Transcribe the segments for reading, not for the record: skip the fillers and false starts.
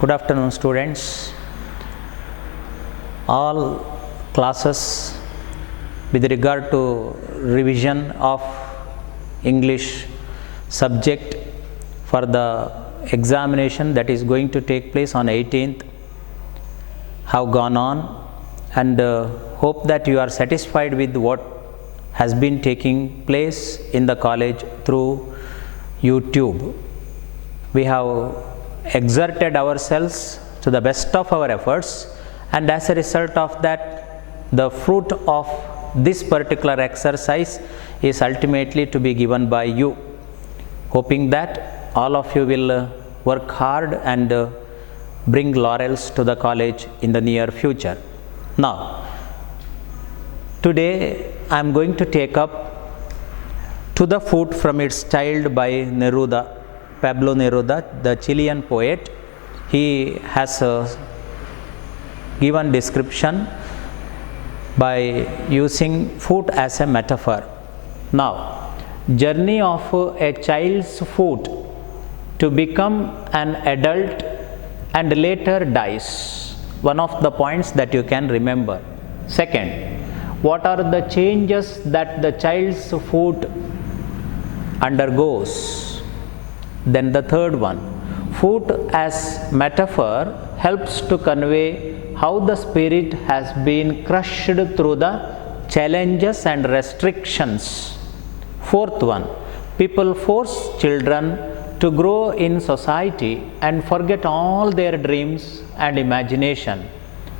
Good afternoon, students. All classes with regard to revision of English subject for the examination that is going to take place on 18th have gone on, and hope that you are satisfied with what has been taking place in the college through YouTube. We have exerted ourselves to the best of our efforts, and as a result of that, the fruit of this particular exercise is ultimately to be given by you. Hoping that all of you will work hard and bring laurels to the college in the near future. Now, today I am going to take up To the Foot from its Child by Neruda. Pablo Neruda, the Chilean poet, he has given description by using foot as a metaphor. Now, journey of a child's foot to become an adult and later dies. One of the points that you can remember. Second, what are the changes that the child's foot undergoes? Then the third one, foot as metaphor helps to convey how the spirit has been crushed through the challenges and restrictions. Fourth one, people force children to grow in society and forget all their dreams and imagination.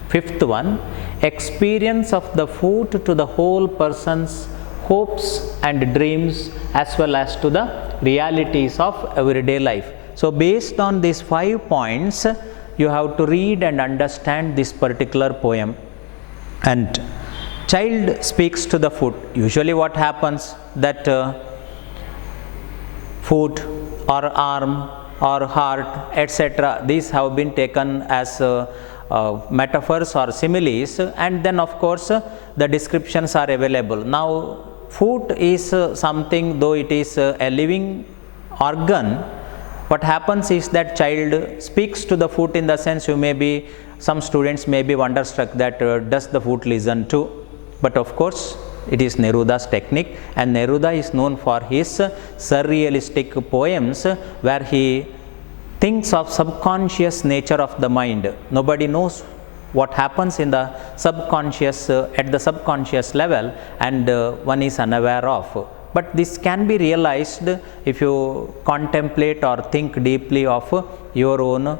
Fifth one, experience of the foot to the whole person's hopes and dreams as well as to the realities of everyday life. So based on these 5 points, you have to read and understand this particular poem. And child speaks to the foot. Usually what happens that foot or arm or heart, etc., these have been taken as metaphors or similes, and then of course the descriptions are available. Now, foot is something, though it is a living organ, what happens is that child speaks to the foot in the sense some students may be wonderstruck that does the foot listen to? But of course, it is Neruda's technique, and Neruda is known for his surrealistic poems where he thinks of subconscious nature of the mind. Nobody knows what happens in the subconscious, at the subconscious level, and one is unaware of. But this can be realized if you contemplate or think deeply of your own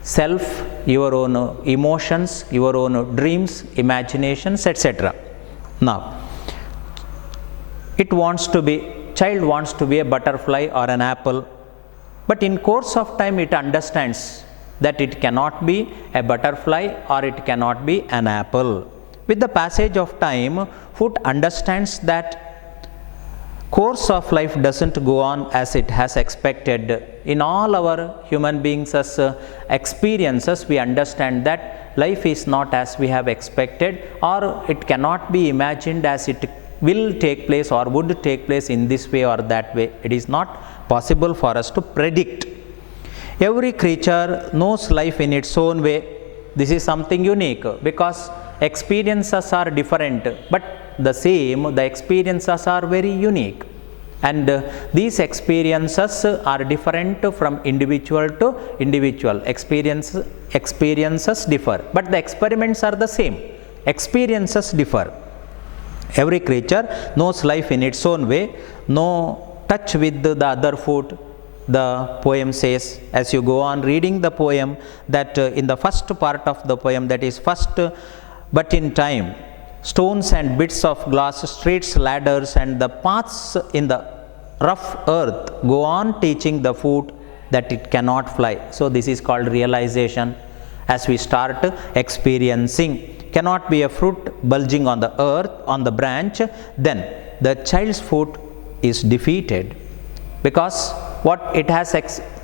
self, your own emotions, your own dreams, imaginations, etc. Now, child wants to be a butterfly or an apple, but in course of time it understands that it cannot be a butterfly or it cannot be an apple. With the passage of time, foot understands that course of life doesn't go on as it has expected. In all our human beings' experiences, we understand that life is not as we have expected, or it cannot be imagined as it will take place or would take place in this way or that way. It is not possible for us to predict. Every creature knows life in its own way. This is something unique because experiences are different, but the experiences are very unique, and these experiences are different from individual to individual. Experiences differ, but the experiments are the same. Experiences differ. Every creature knows life in its own way. No touch with the other foot, the poem says. As you go on reading the poem, that in the first part of the poem, that is first, but in time, stones and bits of glass, streets, ladders, and the paths in the rough earth go on teaching the foot that it cannot fly. So this is called realization. As we start experiencing, cannot be a fruit bulging on the earth, on the branch, then the child's foot is defeated, because what it has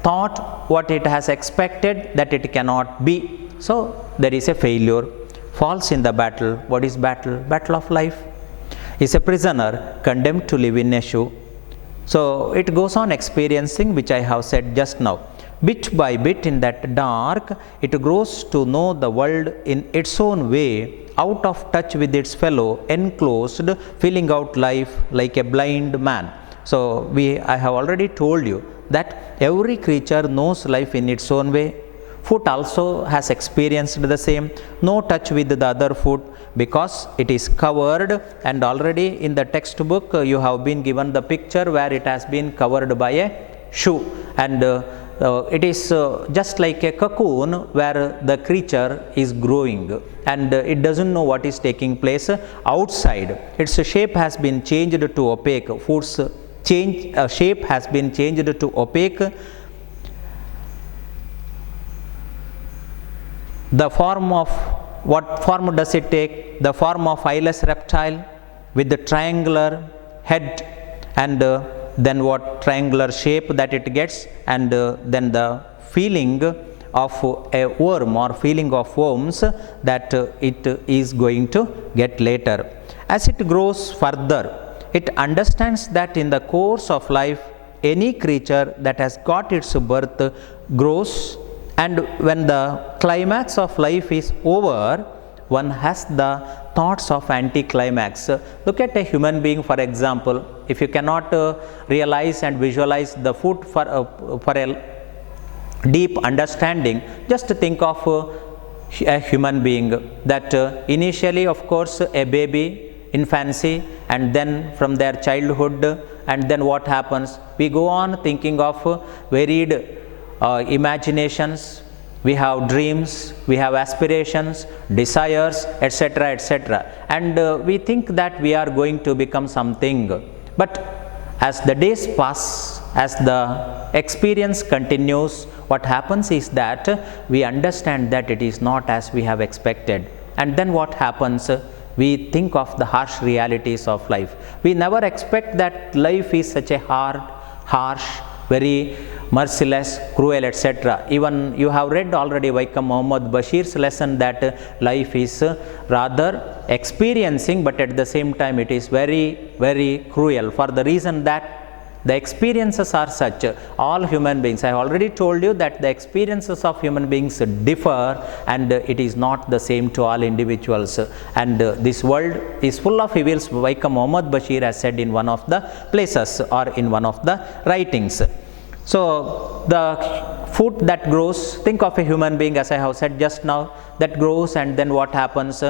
thought, what it has expected, that it cannot be. So there is a failure. Falls in the battle. What is battle? Battle of life. Is a prisoner condemned to live in a shoe. So it goes on experiencing, which I have said just now. Bit by bit in that dark, it grows to know the world in its own way, out of touch with its fellow, enclosed, feeling out life like a blind man. So I have already told you that every creature knows life in its own way. Foot also has experienced the same, no touch with the other foot because it is covered, and already in the textbook you have been given the picture where it has been covered by a shoe, and it is just like a cocoon where the creature is growing, and it doesn't know what is taking place outside. Its shape has been changed to opaque. Foot's shape has been changed to opaque. The form of, what form does it take? The form of eyeless reptile with the triangular head, and then what triangular shape that it gets, and then the feeling of a worm or feeling of worms that it is going to get later. As it grows further, it understands that in the course of life, any creature that has got its birth grows, and when the climax of life is over, one has the thoughts of anticlimax. Look at a human being, for example. If you cannot realize and visualize the food for a deep understanding, just think of a human being that initially, of course, a baby, infancy, and then from their childhood, and then what happens? We go on thinking of varied imaginations, we have dreams, we have aspirations, desires, etc., etc., and we think that we are going to become something. But as the days pass, as the experience continues, what happens is that we understand that it is not as we have expected, and then what happens? We think of the harsh realities of life. We never expect that life is such a hard, harsh, very merciless, cruel, etc. Even you have read already Vaikom Muhammad Bashir's lesson that life is rather experiencing, but at the same time it is very, very cruel, for the reason that the experiences are such. All human beings, I have already told you that the experiences of human beings differ, and it is not the same to all individuals, and this world is full of evils. Vaikom Muhammad Bashir has said in one of the places or in one of the writings. So the food that grows, think of a human being, as I have said just now, that grows, and then what happens?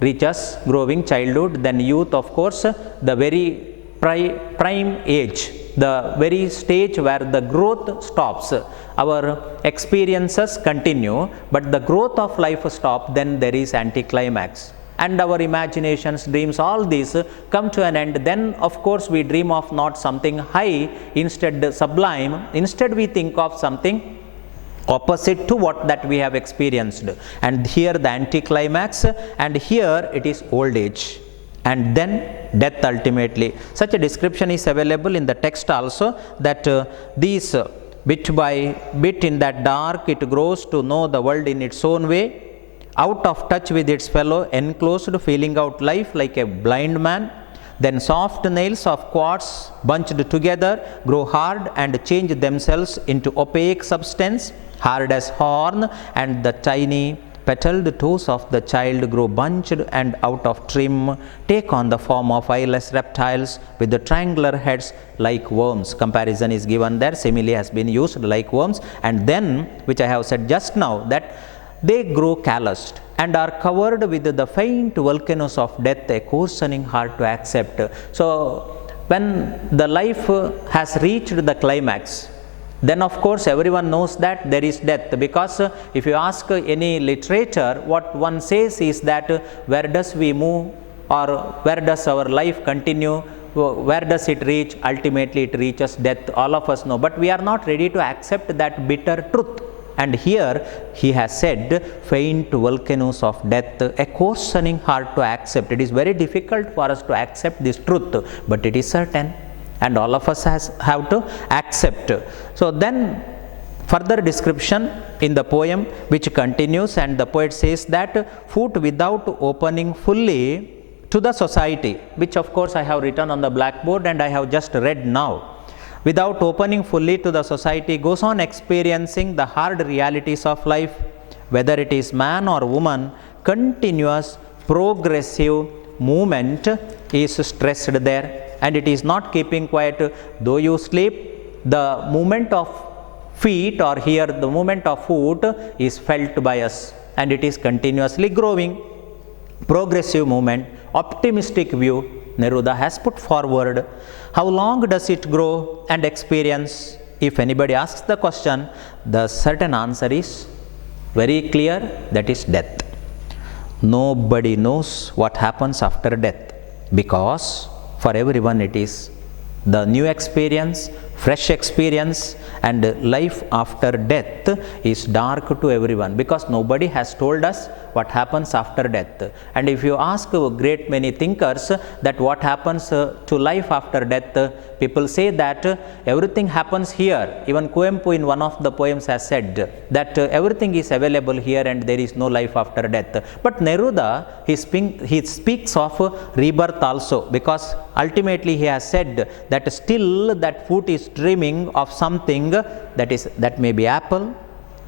Reaches growing childhood, then youth, of course, the very prime age, the very stage where the growth stops. Our experiences continue, but the growth of life stops. Then there is anticlimax, and our imaginations, dreams, all these come to an end. Then of course we dream of not something high, instead sublime. Instead we think of something opposite to what that we have experienced, and here the anticlimax, and here it is old age, and then death ultimately. Such a description is available in the text also, that these bit by bit in that dark, it grows to know the world in its own way, out of touch with its fellow, enclosed, feeling out life like a blind man. Then soft nails of quartz bunched together grow hard and change themselves into opaque substance, hard as horn, and the tiny petaled toes of the child grow bunched and out of trim, take on the form of eyeless reptiles with the triangular heads like worms. Comparison is given there, simile has been used, like worms, and then, which I have said just now, that they grow calloused and are covered with the faint volcanoes of death, a coarsening hard to accept. So when the life has reached the climax, then of course everyone knows that there is death, because if you ask any literature, what one says is that where does we move, or where does our life continue, where does it reach? Ultimately it reaches death, all of us know, but we are not ready to accept that bitter truth. And here he has said faint volcanoes of death, a coarsening hard to accept. It is very difficult for us to accept this truth, but it is certain, and all of us have to accept. So then further description in the poem which continues, and the poet says that foot without opening fully to the society, which of course I have written on the blackboard and I have just read now. without opening fully to the society, goes on experiencing the hard realities of life. Whether it is man or woman, continuous progressive movement is stressed there, and it is not keeping quiet. Though you sleep, the movement of feet, or here the movement of foot, is felt by us, and it is continuously growing. Progressive movement, optimistic view, Neruda has put forward. How long does it grow and experience? If anybody asks the question, the certain answer is very clear, that is death. Nobody knows what happens after death, because for everyone it is the new experience, fresh experience, and life after death is dark to everyone, because nobody has told us what happens after death. And if you ask a great many thinkers that what happens to life after death, people say that everything happens here. Even Kuvempu in one of the poems has said that everything is available here and there is no life after death. But Neruda, he speaks of rebirth also, because ultimately he has said that still that foot is dreaming of something, that may be apple,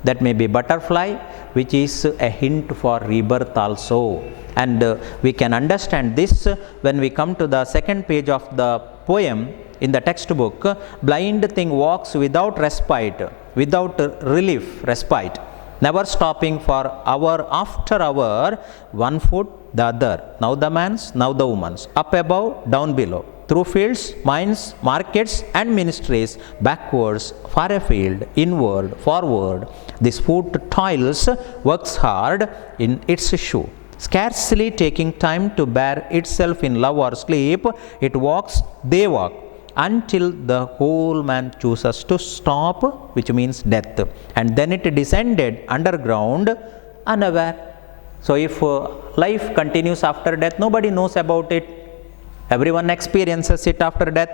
that may be butterfly, which is a hint for rebirth also. And we can understand this when we come to the second page of the poem in the textbook. Blind thing walks without respite, without relief, respite, never stopping for hour after hour, one foot the other, now the man's, now the woman's, up above, down below, through fields, mines, markets and ministries, backwards, far afield, inward, forward, this foot toils, works hard in its shoe, scarcely taking time to bear itself in love or sleep. It walks, they walk, until the whole man chooses to stop, which means death, and then it descended underground unaware. So if life continues after death, nobody knows about it. Everyone experiences it after death.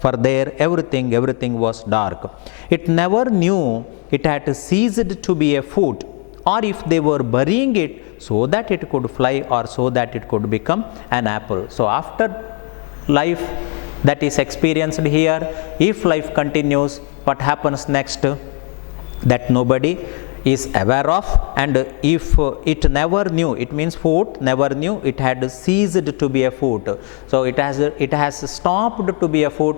For there everything was dark. It never knew it had ceased to be a foot, or if they were burying it so that it could fly, or so that it could become an apple. So after life that is experienced here, if life continues, what happens next, that nobody is aware of. And if it never knew, it means foot never knew it had ceased to be a foot. So it has stopped to be a foot.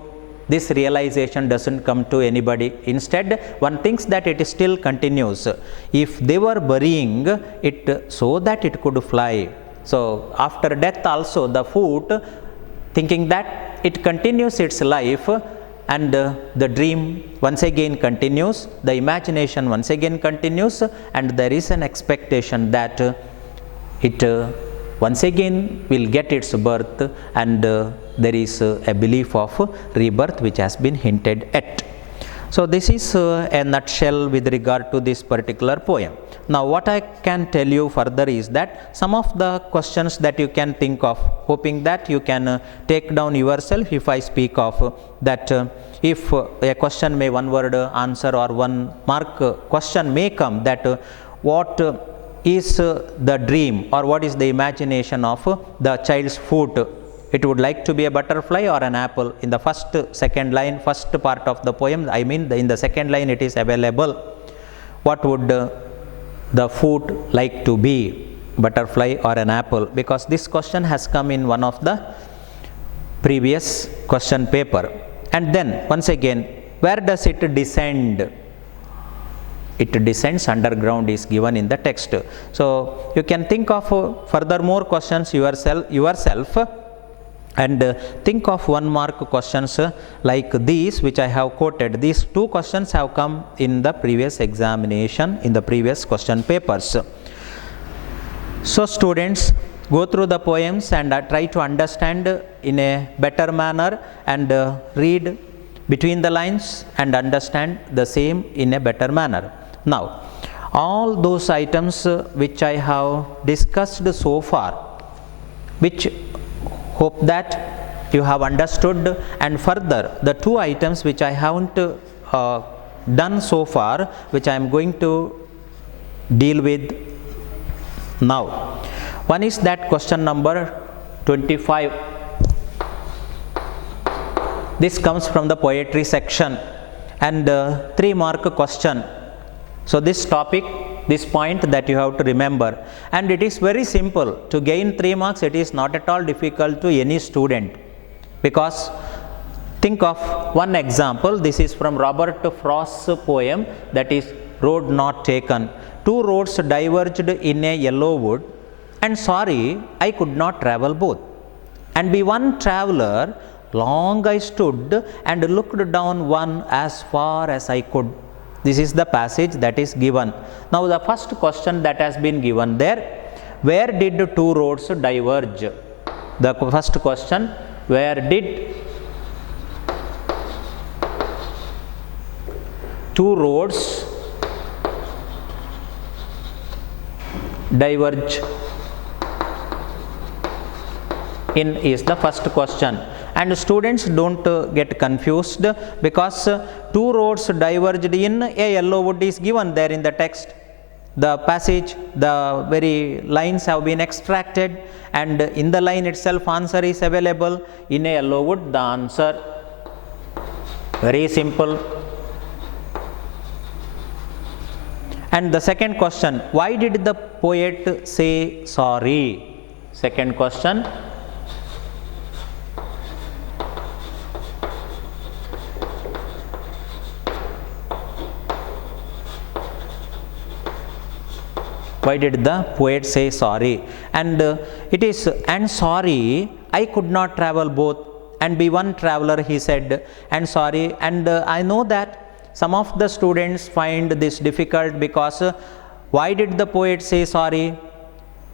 This realization doesn't come to anybody. Instead, one thinks that it still continues. If they were burying it so that it could fly, so after death also the foot, thinking that it continues its life, and the dream once again continues, the imagination once again continues, and there is an expectation that it once again will get its birth, and there is a belief of rebirth which has been hinted at. So this is a nutshell with regard to this particular poem. Now what I can tell you further is that some of the questions that you can think of, hoping that you can take down yourself if I speak of that. If a question may one word answer or one mark question may come, that what is the dream or what is the imagination of the child's foot? It would like to be a butterfly or an apple. In the second line, first part of the poem, I mean in the second line it is available. What would the foot like to be, butterfly or an apple? Because this question has come in one of the previous question paper. And then once again, where does it descend? It descends underground is given in the text. So you can think of furthermore questions yourself and think of one mark questions like these which I have quoted. These two questions have come in the previous examination, in the previous question papers. So students, go through the poems and try to understand in a better manner, and read between the lines and understand the same in a better manner. Now, all those items which I have discussed so far, which hope that you have understood, and further the two items which I haven't done so far, which I am going to deal with now. One is that question number 25, This comes from the poetry section, and 3-mark question. So this topic, this point that you have to remember, and it is very simple to gain 3 marks. It is not at all difficult to any student, because think of one example. This is from Robert Frost's poem, that is Road Not Taken. 2 roads diverged in a yellow wood, and sorry, I could not travel both. And be one traveler, long I stood and looked down one as far as I could. This is the passage that is given. Now the first question that has been given there, where did 2 roads diverge? The first question, where did 2 roads diverge in, is the first question. And students don't get confused, because 2 roads diverged in a yellow wood is given there in the text. The passage, the very lines have been extracted, and in the line itself answer is available. In a yellow wood, the answer, very simple. And the second question, why did the poet say sorry? Second question, why did the poet say sorry? And it is, and sorry, I could not travel both, and be one traveler, he said, and sorry. And I know that some of the students find this difficult, because why did the poet say sorry?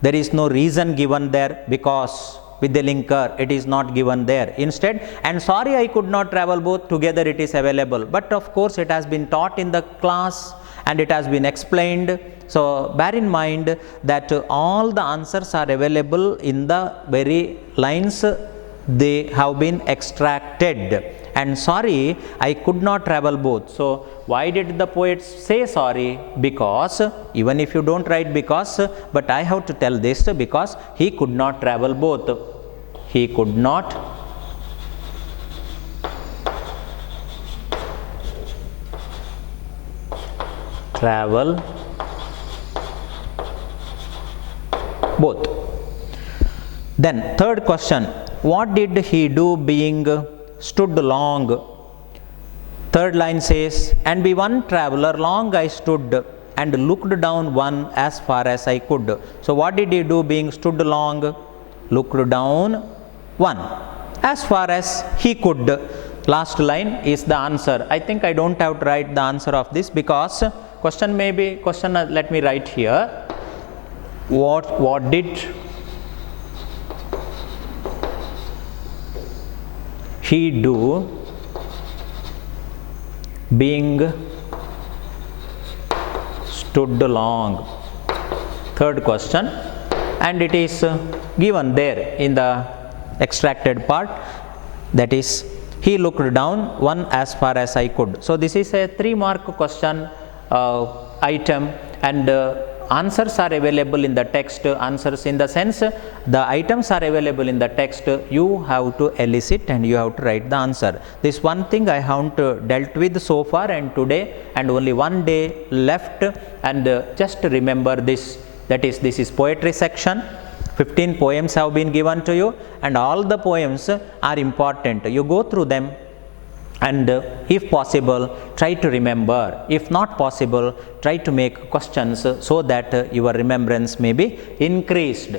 There is no reason given there, because with the linker it is not given there. Instead, and sorry, I could not travel both, together it is available. But of course it has been taught in the class and it has been explained. So bear in mind that all the answers are available in the very lines they have been extracted. And sorry, I could not travel both. So why did the poet say sorry? Because, even if you don't write because, but I have to tell this, because he could not travel both. He could not travel both. Then third question, what did he do being stood long? Third line says, and be one traveler, long I stood and looked down one as far as I could. So what did he do being stood long? Looked down one as far as he could. Last line is the answer. I think I don't have to write the answer of this, because question may be, question let me write here. What did he do being stood long? Third question, and it is given there in the extracted part, that is, he looked down one as far as I could. So this is a 3-mark question item, and answers are available in the text. Answers in the sense, the items are available in the text. You have to elicit and you have to write the answer. This one thing I haven't dealt with so far, and today, and only one day left. And just remember this, that is, this is poetry section. 15 poems have been given to you, and all the poems are important. You go through them, and if possible, try to remember. If not possible, try to make questions so that your remembrance may be increased.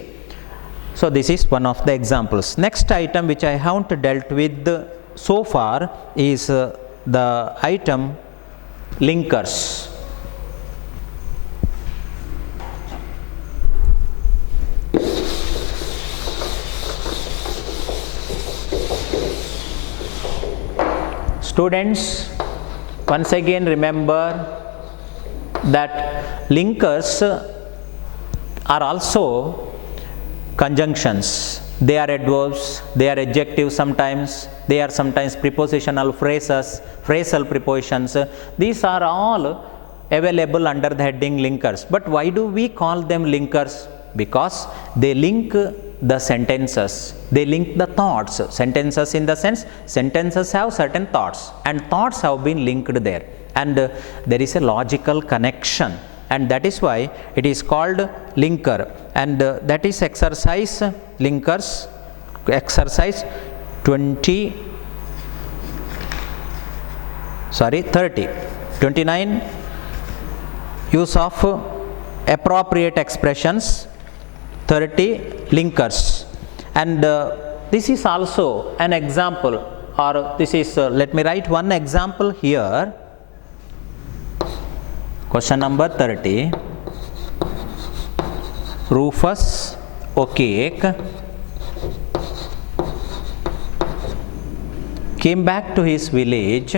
So this is one of the examples. Next item which I haven't dealt with so far is the item linkers. Students, once again remember that linkers are also conjunctions. They are adverbs, they are adjectives sometimes, they are sometimes prepositional phrases, phrasal prepositions. These are all available under the heading linkers. But why do we call them linkers? Because they link the sentences, they link the thoughts. Sentences in the sense, sentences have certain thoughts and thoughts have been linked there, and there is a logical connection, and that is why it is called linker, and that is exercise linkers, exercise 30, 29, use of appropriate expressions, 30 linkers, and this is also an example, or this is let me write one example here. Question number 30. Rufus O'Cake came back to his village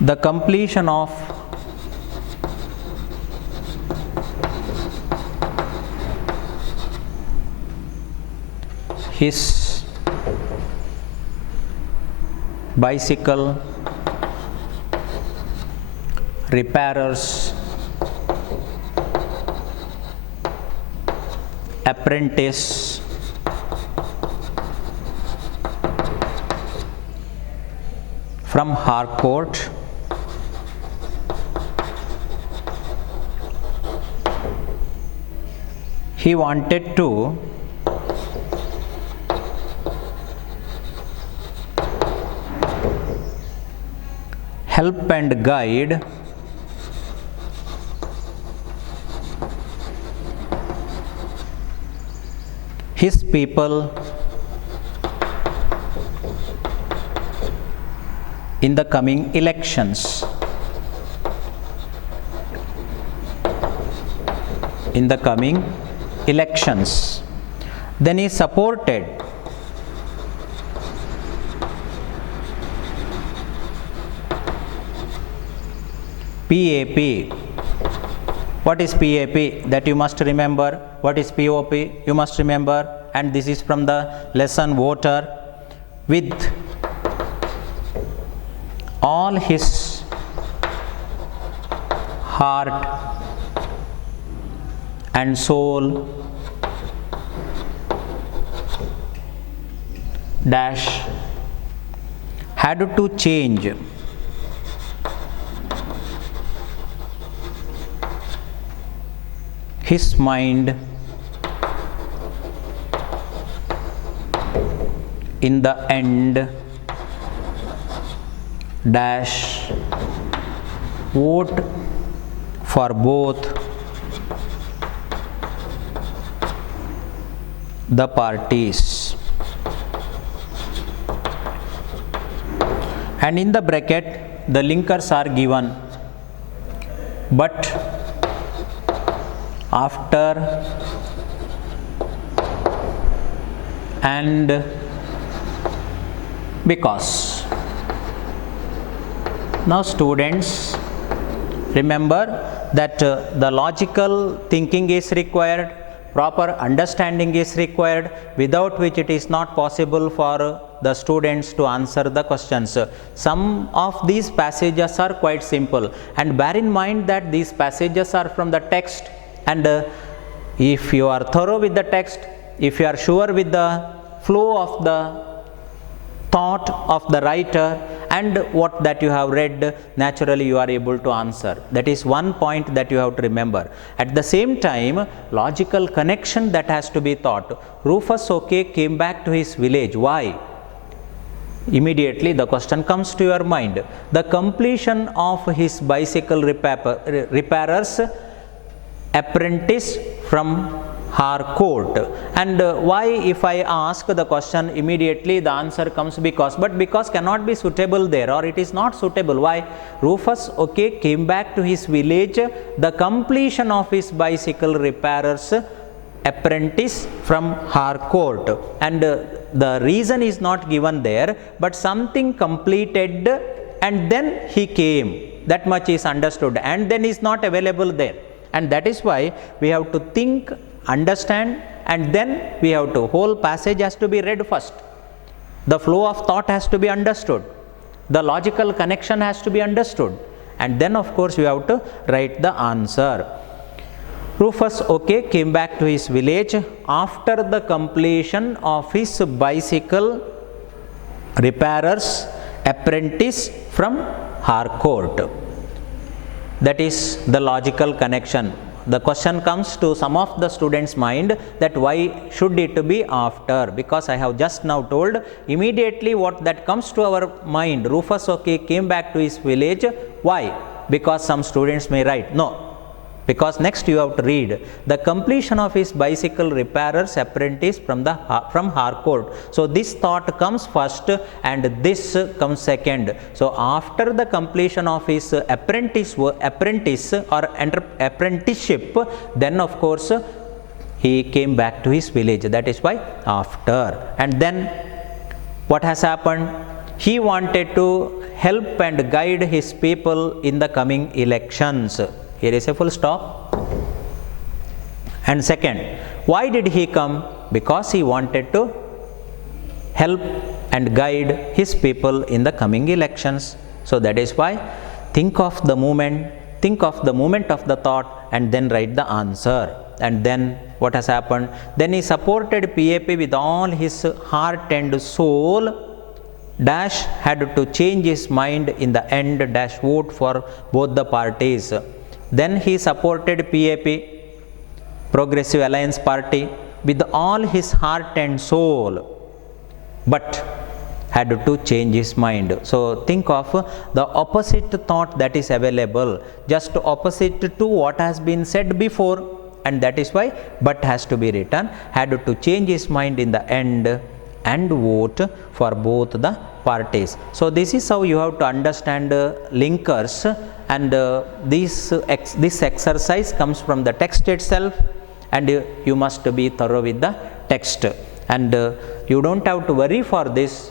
the completion of his bicycle repairer's apprentice from Harcourt he wanted to help and guide his people in the coming elections. In the coming elections. Then he supported PAP. What is PAP? That you must remember. What is POP? You must remember. And this is from the lesson voter. With all his heart and soul dash had to change his mind in the end dash vote for both the parties, and in the bracket the linkers are given, but after and because. Now students, remember that the logical thinking is required, proper understanding is required, without which it is not possible for the students to answer the questions. Some of these passages are quite simple, and bear in mind that these passages are from the text, and if you are thorough with the text, if you are sure with the flow of the thought of the writer and what that you have read, naturally you are able to answer. That is one point that you have to remember. At the same time, logical connection that has to be thought. Rufus O'Cake came back to his village. Why? Immediately the question comes to your mind. The completion of his bicycle repairer's apprentice from Harcourt. And why, if I ask the question, immediately the answer comes because. But because cannot be suitable there, or it is not suitable. Why? Rufus O'Cake came back to his village the completion of his bicycle repairer's apprentice from Harcourt, and the reason is not given there, but something completed and then he came, that much is understood, and then is not available there. And that is why we have to think, understand, and then we have to, whole passage has to be read first. The flow of thought has to be understood. The logical connection has to be understood. And then of course you have to write the answer. Rufus, okay, came back to his village after the completion of his bicycle repairer's apprentice from Harcourt. That is the logical connection. The question comes to some of the students' mind that why should it be after? Because I have just now told immediately what that comes to our mind. Rufus, okay, came back to his village. Why? Because some students may write. No. Because next you have to read the completion of his bicycle repairer's apprentice from Harcourt. So this thought comes first and this comes second. So after the completion of his apprentice or apprenticeship, then of course he came back to his village. That is why after. And then what has happened? He wanted to help and guide his people in the coming elections. Here is a full stop. And second, why did he come? Because he wanted to help and guide his people in the coming elections. So that is why think of the moment of the thought and then write the answer. And then what has happened? Then he supported PAP with all his heart and soul. Dash had to change his mind in the end. Dash vote for both the parties. Then he supported PAP, Progressive Alliance Party, with all his heart and soul, but had to change his mind. So think of the opposite thought that is available, just opposite to what has been said before, and that is why but has to be written. Had to change his mind in the end and vote for both the parties. So this is how you have to understand linkers, and this exercise comes from the text itself, and you must be thorough with the text, and you don't have to worry for this.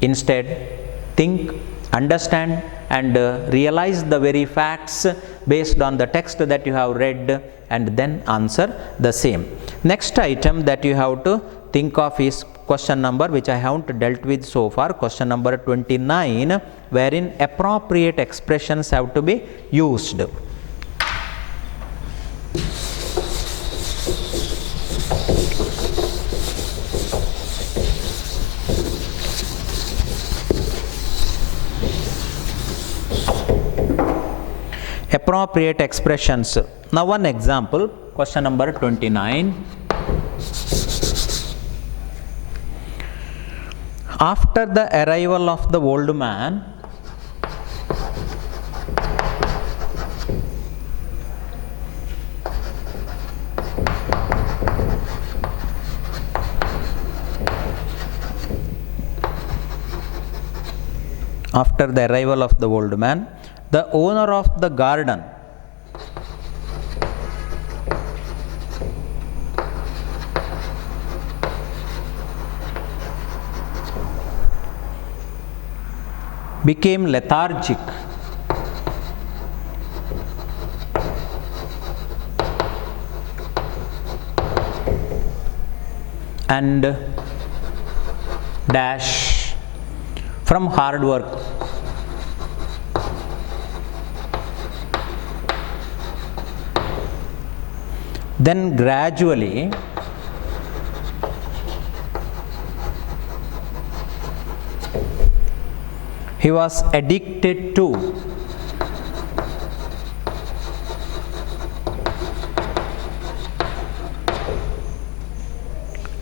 Instead, think, understand and realize the very facts based on the text that you have read, and then answer the same. Next item that you have to think of is question number, which I haven't dealt with so far, question number 29, wherein appropriate expressions have to be used. Appropriate expressions. Now one example, question number 29. After the arrival of the old man, the owner of the garden became lethargic and dash from hard work. Then gradually he was addicted to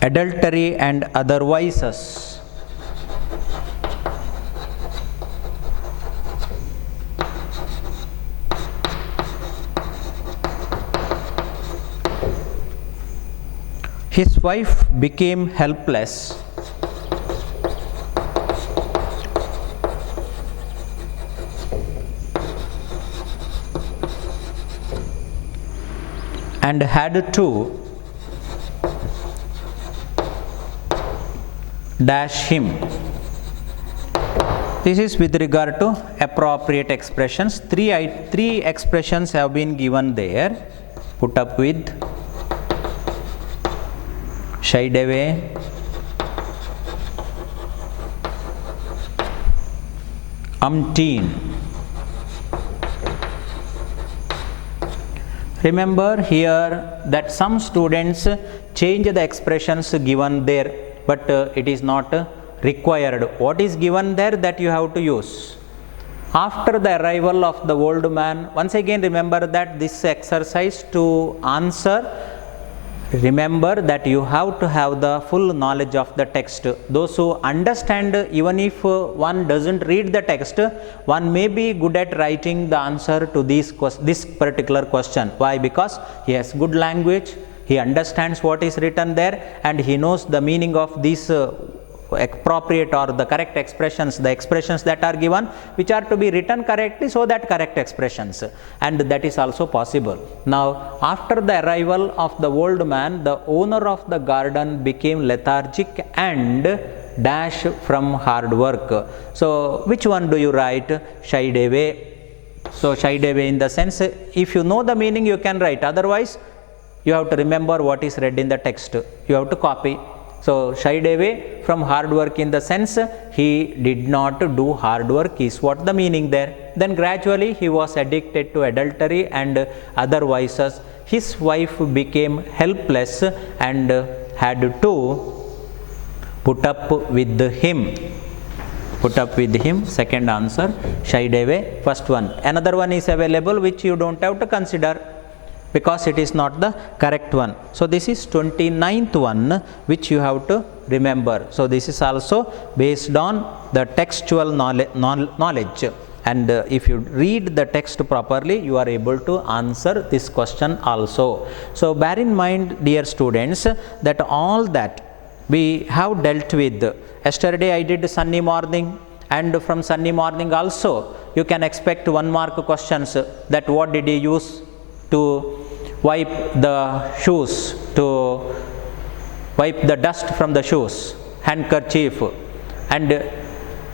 adultery and other vices. His wife became helpless and had to dash him. This is with regard to appropriate expressions. Three expressions have been given there. Put up with, shied away, umpteen. Remember here that some students change the expressions given there, but it is not required. What is given there, that you have to use. After the arrival of the old man, once again remember that this exercise to answer, remember that you have to have the full knowledge of the text. Those who understand, even if one doesn't read the text, one may be good at writing the answer to this particular question. Why? Because he has good language, he understands what is written there, and he knows the meaning of these appropriate or the correct expressions, the expressions that are given, which are to be written correctly, so that correct expressions, and that is also possible. Now, after the arrival of the old man, the owner of the garden became lethargic and dash from hard work. So which one do you write? Shied away. So shied away in the sense, if you know the meaning you can write, otherwise you have to remember what is read in the text, you have to copy. So shied away from hard work in the sense he did not do hard work is what the meaning there. Then gradually he was addicted to adultery and other vices. His wife became helpless and had to put up with him. Put up with him, second answer, shied away, first one. Another one is available which you don't have to consider, because it is not the correct one. So this is 29th one which you have to remember. So this is also based on the textual knowledge, and if you read the text properly, you are able to answer this question also. So bear in mind, dear students, that all that we have dealt with. Yesterday I did sunny morning, and from sunny morning also you can expect 1 mark questions, that what did he use to wipe the shoes, to wipe the dust from the shoes, handkerchief, and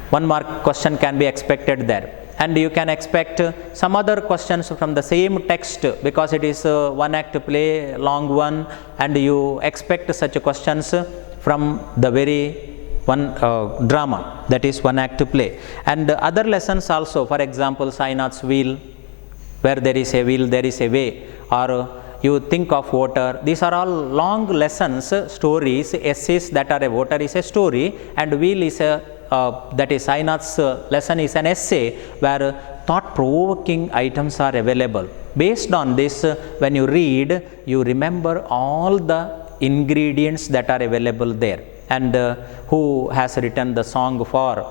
1 mark question can be expected there. And you can expect some other questions from the same text, because it is one act play, long one, and you expect such questions from the very one drama, that is one act play. And other lessons also, for example, Sainath's wheel, where there is a wheel there is a way, or you think of water. These are all long lessons, stories, essays that are a water is a story, and wheel is a that is Sainath's lesson is an essay where thought-provoking items are available. Based on this, when you read, you remember all the ingredients that are available there. And who has written the song for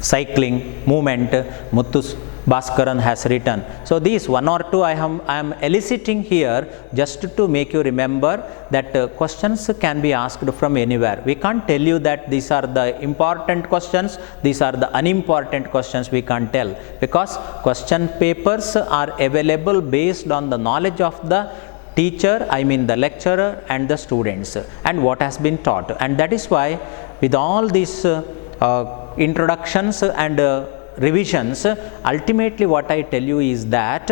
cycling movement? Muthu Bhaskaran has written. So these 1 or 2 I am eliciting here just to make you remember that questions can be asked from anywhere. We can't tell you that these are the important questions, these are the unimportant questions. We can't tell, because question papers are available based on the knowledge of the teacher, I mean the lecturer, and the students, and what has been taught. And that is why with all these introductions and revisions, ultimately what I tell you is that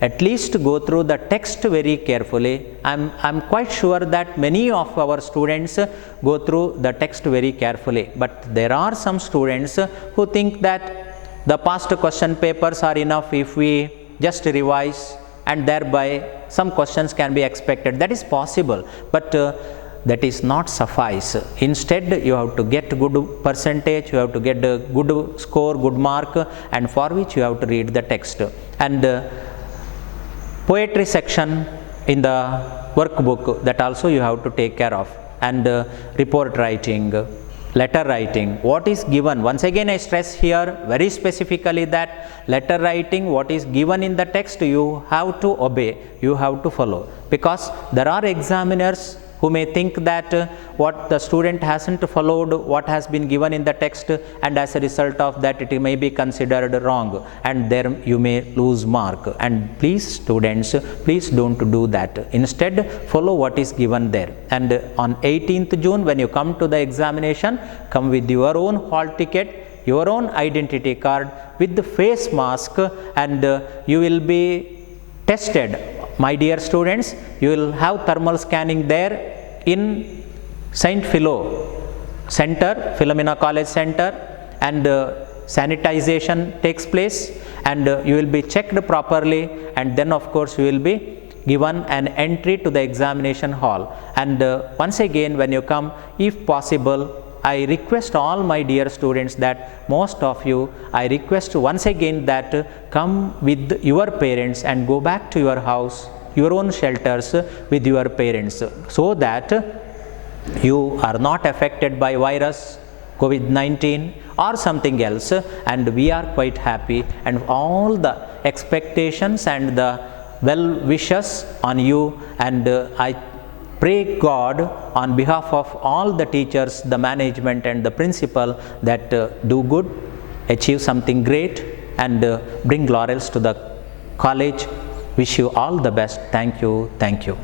at least go through the text very carefully. I'm quite sure that many of our students go through the text very carefully, but there are some students who think that the past question papers are enough if we just revise, and thereby some questions can be expected. That is possible, but that is not suffice. Instead, you have to get good percentage, you have to get a good score, good mark, and for which you have to read the text. And poetry section in the workbook, that also you have to take care of. And report writing, letter writing, what is given. Once again I stress here very specifically that letter writing, what is given in the text, you have to obey, you have to follow, because there are examiners who may think that what the student hasn't followed what has been given in the text, and as a result of that it may be considered wrong, and there you may lose mark. And please students, please don't do that. Instead, follow what is given there. And on 18th June when you come to the examination, come with your own hall ticket, your own identity card, with the face mask, and you will be tested. My dear students, you will have thermal scanning there in St. Philo Center, Philomena College Center, and sanitization takes place, and you will be checked properly, and then of course you will be given an entry to the examination hall. And once again, when you come, if possible, I request all my dear students that most of you, I request once again that come with your parents and go back to your house, your own shelters with your parents, so that you are not affected by virus, COVID-19 or something else, and we are quite happy, and all the expectations and the well wishes on you, and I pray God on behalf of all the teachers, the management and the principal, that do good, achieve something great, and bring laurels to the college. Wish you all the best. Thank you. Thank you.